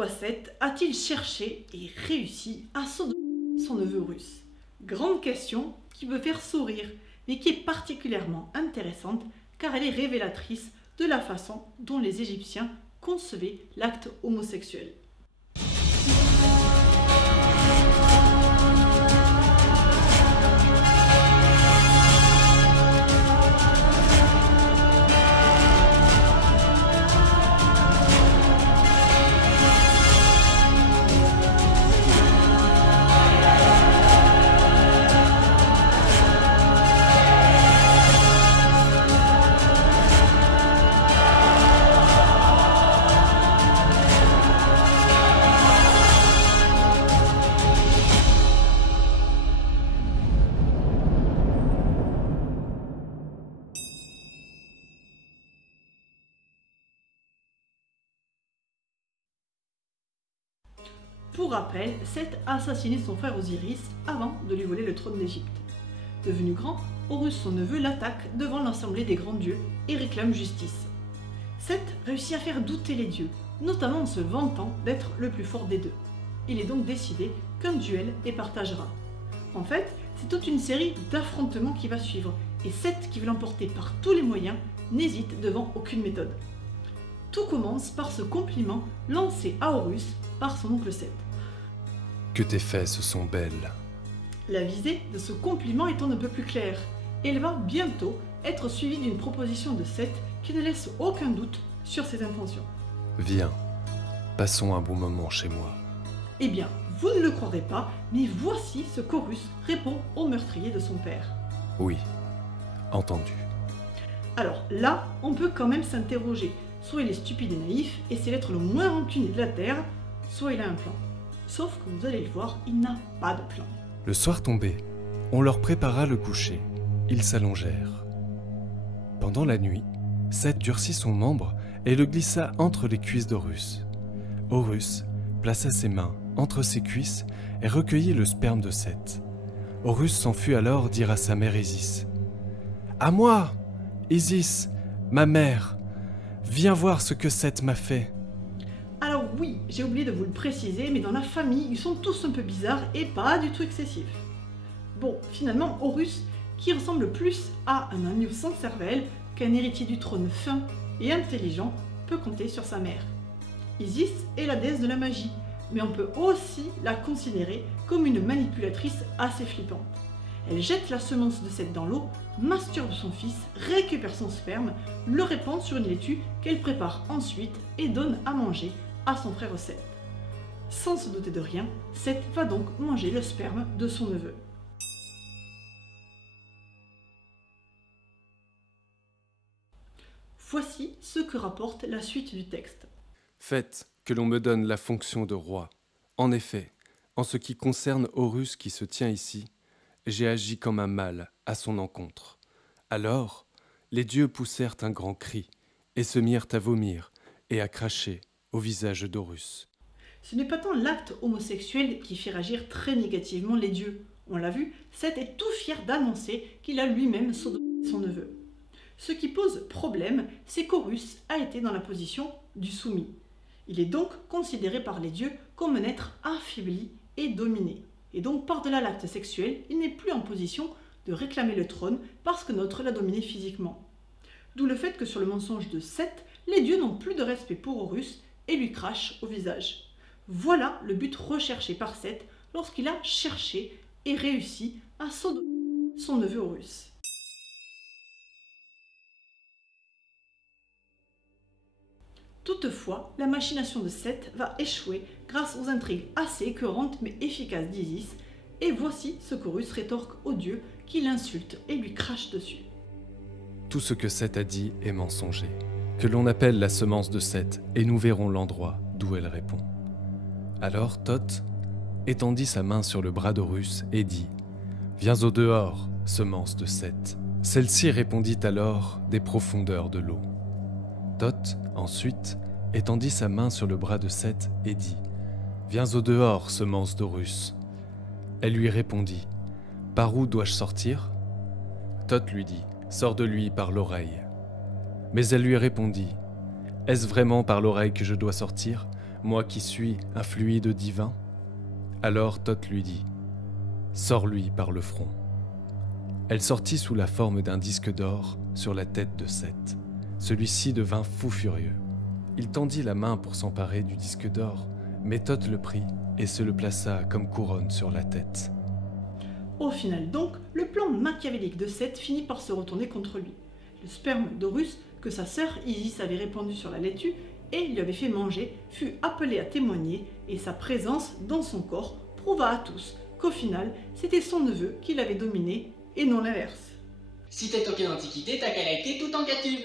pourquoi Seth a-t-il cherché et réussi à sodomiser son neveu russe? Grande question qui peut faire sourire, mais qui est particulièrement intéressante car elle est révélatrice de la façon dont les Égyptiens concevaient l'acte homosexuel. Pour rappel, Seth a assassiné son frère Osiris avant de lui voler le trône d'Égypte. Devenu grand, Horus, son neveu, l'attaque devant l'assemblée des grands dieux et réclame justice. Seth réussit à faire douter les dieux, notamment en se vantant d'être le plus fort des deux. Il est donc décidé qu'un duel les partagera. En fait, c'est toute une série d'affrontements qui va suivre, et Seth, qui veut l'emporter par tous les moyens, n'hésite devant aucune méthode. Tout commence par ce compliment lancé à Horus par son oncle Seth. Que tes fesses sont belles. La visée de ce compliment est on ne peut plus claire, et elle va bientôt être suivie d'une proposition de Seth qui ne laisse aucun doute sur ses intentions. Viens, passons un bon moment chez moi. Eh bien, vous ne le croirez pas, mais voici ce qu'Horus répond au meurtrier de son père. Oui, entendu. Alors là, on peut quand même s'interroger. Soit il est stupide et naïf, et c'est l'être le moins rancunier de la Terre, soit il a un plan. Sauf que vous allez le voir, il n'a pas de plan. Le soir tombé, on leur prépara le coucher. Ils s'allongèrent. Pendant la nuit, Seth durcit son membre et le glissa entre les cuisses d'Horus. Horus plaça ses mains entre ses cuisses et recueillit le sperme de Seth. Horus s'en fut alors dire à sa mère Isis. « À moi, Isis, ma mère, viens voir ce que Seth m'a fait. » Alors oui, j'ai oublié de vous le préciser, mais dans la famille, ils sont tous un peu bizarres et pas du tout excessifs. Bon, finalement, Horus, qui ressemble plus à un agneau sans cervelle qu'un héritier du trône fin et intelligent, peut compter sur sa mère. Isis est la déesse de la magie, mais on peut aussi la considérer comme une manipulatrice assez flippante. Elle jette la semence de Seth dans l'eau, masturbe son fils, récupère son sperme, le répand sur une laitue qu'elle prépare ensuite et donne à manger à son frère Seth. Sans se douter de rien, Seth va donc manger le sperme de son neveu. Voici ce que rapporte la suite du texte. Faites que l'on me donne la fonction de roi. En effet, en ce qui concerne Horus qui se tient ici, j'ai agi comme un mâle à son encontre. Alors, les dieux poussèrent un grand cri et se mirent à vomir et à cracher au visage d'Horus. Ce n'est pas tant l'acte homosexuel qui fait réagir très négativement les dieux. On l'a vu, Seth est tout fier d'annoncer qu'il a lui-même sodomisé son neveu. Ce qui pose problème, c'est qu'Horus a été dans la position du soumis. Il est donc considéré par les dieux comme un être affaibli et dominé. Et donc par-delà l'acte sexuel, il n'est plus en position de réclamer le trône parce que notre l'a dominé physiquement. D'où le fait que sur le mensonge de Seth, les dieux n'ont plus de respect pour Horus et lui crachent au visage. Voilà le but recherché par Seth lorsqu'il a cherché et réussi à sodomiser son neveu Horus. Toutefois, la machination de Seth va échouer grâce aux intrigues assez écœurantes mais efficaces d'Isis, et voici ce qu'Horus rétorque au dieu qui l'insulte et lui crache dessus. Tout ce que Seth a dit est mensonger. Que l'on appelle la semence de Seth et nous verrons l'endroit d'où elle répond. Alors Thoth étendit sa main sur le bras d'Horus et dit « Viens au dehors, semence de Seth. » Celle-ci répondit alors des profondeurs de l'eau. Thoth, ensuite, étendit sa main sur le bras de Seth et dit « Viens au dehors, semence d'Horus. » Elle lui répondit « Par où dois-je sortir ?» Thoth lui dit « Sors de lui par l'oreille. » Mais elle lui répondit « Est-ce vraiment par l'oreille que je dois sortir ? moi qui suis un fluide divin ?» Alors Thoth lui dit « Sors-lui par le front. » Elle sortit sous la forme d'un disque d'or sur la tête de Seth. Celui-ci devint fou furieux. Il tendit la main pour s'emparer du disque d'or, mais Thoth le prit et se le plaça comme couronne sur la tête. Au final donc, le plan machiavélique de Seth finit par se retourner contre lui. Le sperme d'Horus, que sa sœur Isis avait répandu sur la laitue et lui avait fait manger, fut appelé à témoigner, et sa présence dans son corps prouva à tous qu'au final, c'était son neveu qui l'avait dominé, et non l'inverse. Si t'es toqué d'antiquité, t'as qu'à liker tout en cas tube.